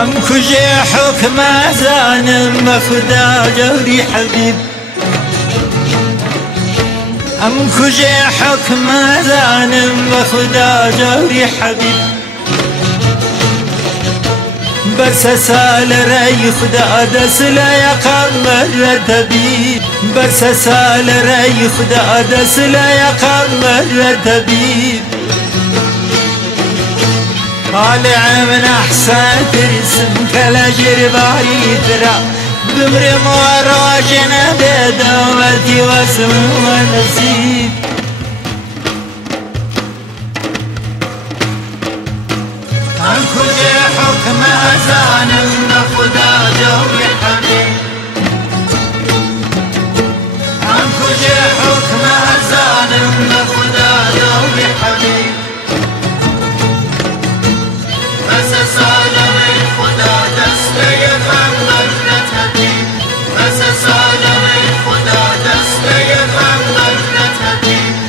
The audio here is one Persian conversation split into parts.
ام کجی حکم ازانم بخدا جوری حبیب ام کجی حکم ازانم بخدا جوری حبیب بس سال رای خدا دست لیقام مرتبی بس سال رای خدا دست لیقام مرتبی طالع من احسن ترسم كلا جرباري ترى بمر مواراجنا بدوتي واسم ونسيب عن كل حكم أزان من خدا جوي حبيب عن كل حكم أزان من خدا جوي حبيب بس سالم خدا دست غم نتبی بس سالم خدا دست غم نتبی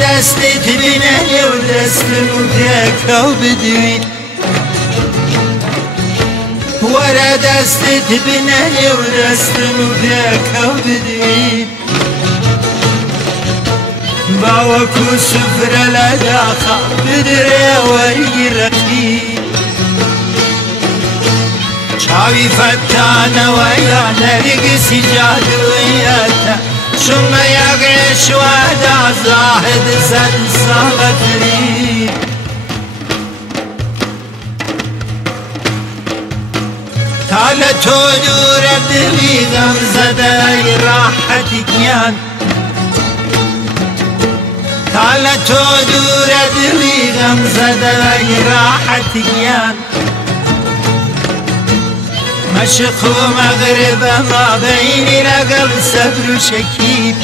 دستت بیننی و دستمو تکاو بدوید ورا دستت بیننی و دستمو تکاو بدوید باوکو سفر لداخا بدره وری رقید چاوی فتانه و یا نرگسی جادویاتا ثم يغش ودا زاهد سلسال فريد تعال تدور دلي غمزة راحتك يان تعال تدور دلي غمزة راحتك يان مشرق ومغرب ما بيني لقل صبر وشكيب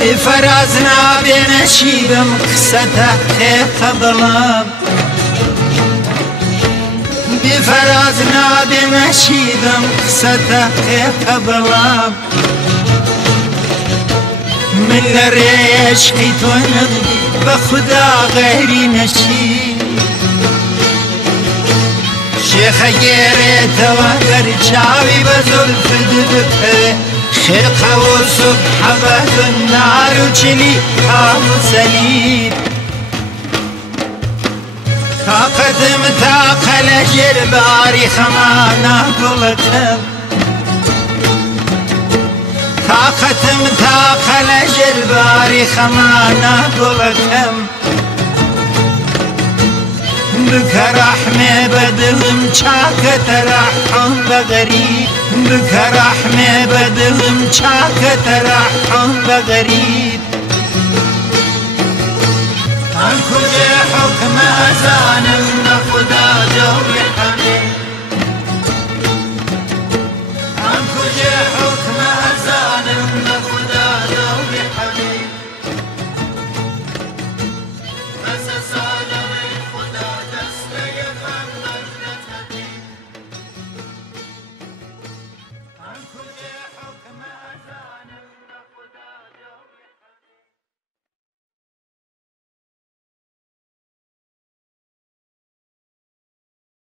بفرازنا بنشيبم قصته خيط ظلام بفرازنا بنشيبم قصته خيط ظلام من الريش قيت ونبدي بخدا غيري نشيب شيخ غيرت وقر شاوي بزلف دبكه خرقه وصبح بهد النار وجلي قام سليب طاقت متاقل جرباري خمانا قلتم طاقت متاقل جرباري خمانا قلتم بك رحمة بدهم شاكة ترحم بغريب بك رحمة بدهم شاكة ترحم بغريب عن كل حكم أزان من خدا جوي حبيب